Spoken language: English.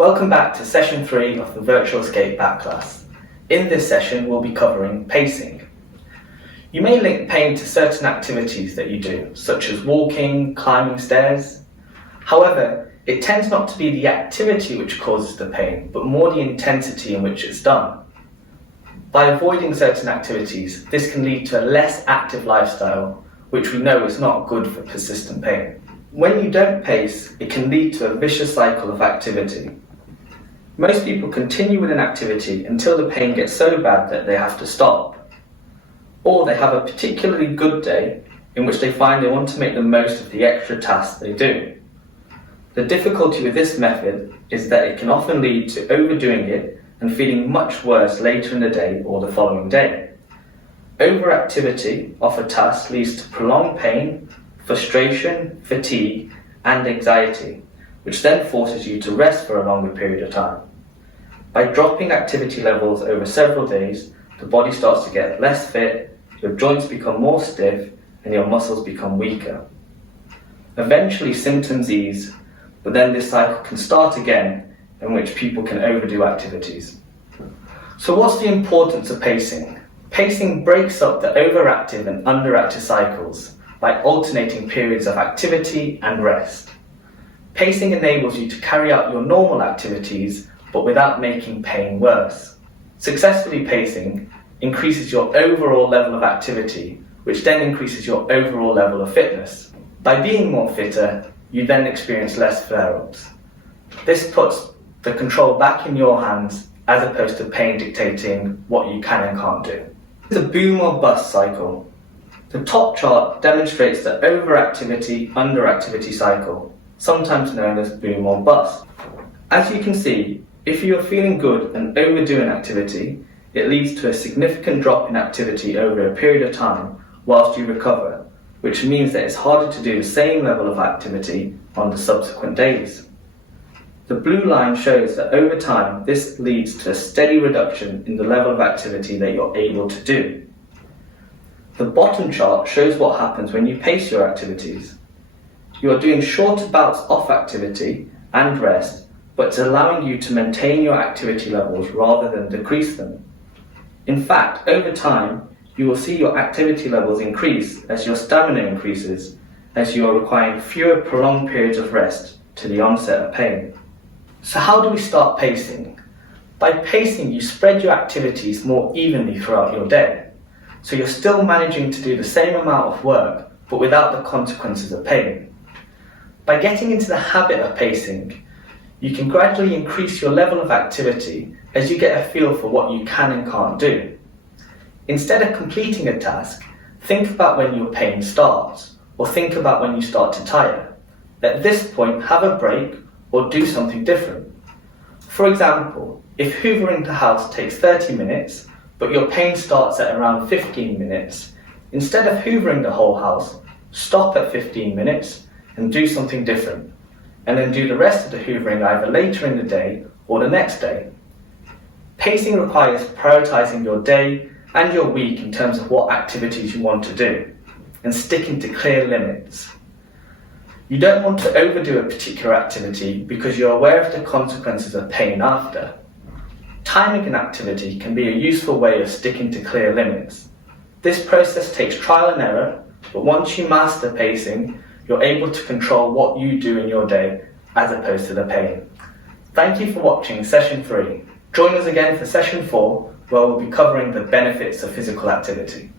Welcome back to session 3 of the Virtual Escape Back class. In this session we'll be covering pacing. You may link pain to certain activities that you do, such as walking, climbing stairs. However, it tends not to be the activity which causes the pain, but more the intensity in which it's done. By avoiding certain activities, this can lead to a less active lifestyle, which we know is not good for persistent pain. When you don't pace, it can lead to a vicious cycle of activity. Most people continue with an activity until the pain gets so bad that they have to stop. Or they have a particularly good day in which they find they want to make the most of the extra tasks they do. The difficulty with this method is that it can often lead to overdoing it and feeling much worse later in the day or the following day. Overactivity of a task leads to prolonged pain, frustration, fatigue, and anxiety, which then forces you to rest for a longer period of time. By dropping activity levels over several days, the body starts to get less fit, your joints become more stiff, and your muscles become weaker. Eventually symptoms ease, but then this cycle can start again, in which people can overdo activities. So what's the importance of pacing? Pacing breaks up the overactive and underactive cycles by alternating periods of activity and rest. Pacing enables you to carry out your normal activities, but without making pain worse. Successfully pacing increases your overall level of activity, which then increases your overall level of fitness. By being more fitter, you then experience less flare-ups. This puts the control back in your hands as opposed to pain dictating what you can and can't do. It's a boom or bust cycle. The top chart demonstrates the overactivity-underactivity cycle, sometimes known as boom or bust. As you can see, if you are feeling good and overdo an activity, it leads to a significant drop in activity over a period of time whilst you recover, which means that it's harder to do the same level of activity on the subsequent days. The blue line shows that over time this leads to a steady reduction in the level of activity that you're able to do. The bottom chart shows what happens when you pace your activities. You are doing shorter bouts off activity and rest, but it's allowing you to maintain your activity levels rather than decrease them. In fact, over time, you will see your activity levels increase as your stamina increases, as you are requiring fewer prolonged periods of rest to the onset of pain. So how do we start pacing? By pacing, you spread your activities more evenly throughout your day. So you're still managing to do the same amount of work, but without the consequences of pain. By getting into the habit of pacing, you can gradually increase your level of activity as you get a feel for what you can and can't do. Instead of completing a task, think about when your pain starts, or think about when you start to tire. At this point, have a break or do something different. For example, if hoovering the house takes 30 minutes, but your pain starts at around 15 minutes, instead of hoovering the whole house, stop at 15 minutes and do something different, and then do the rest of the hoovering either later in the day or the next day. Pacing requires prioritizing your day and your week in terms of what activities you want to do, and sticking to clear limits. You don't want to overdo a particular activity because you're aware of the consequences of pain after. Timing an activity can be a useful way of sticking to clear limits. This process takes trial and error, but once you master pacing, you're able to control what you do in your day as opposed to the pain. Thank you for watching session 3. Join us again for session 4, where we'll be covering the benefits of physical activity.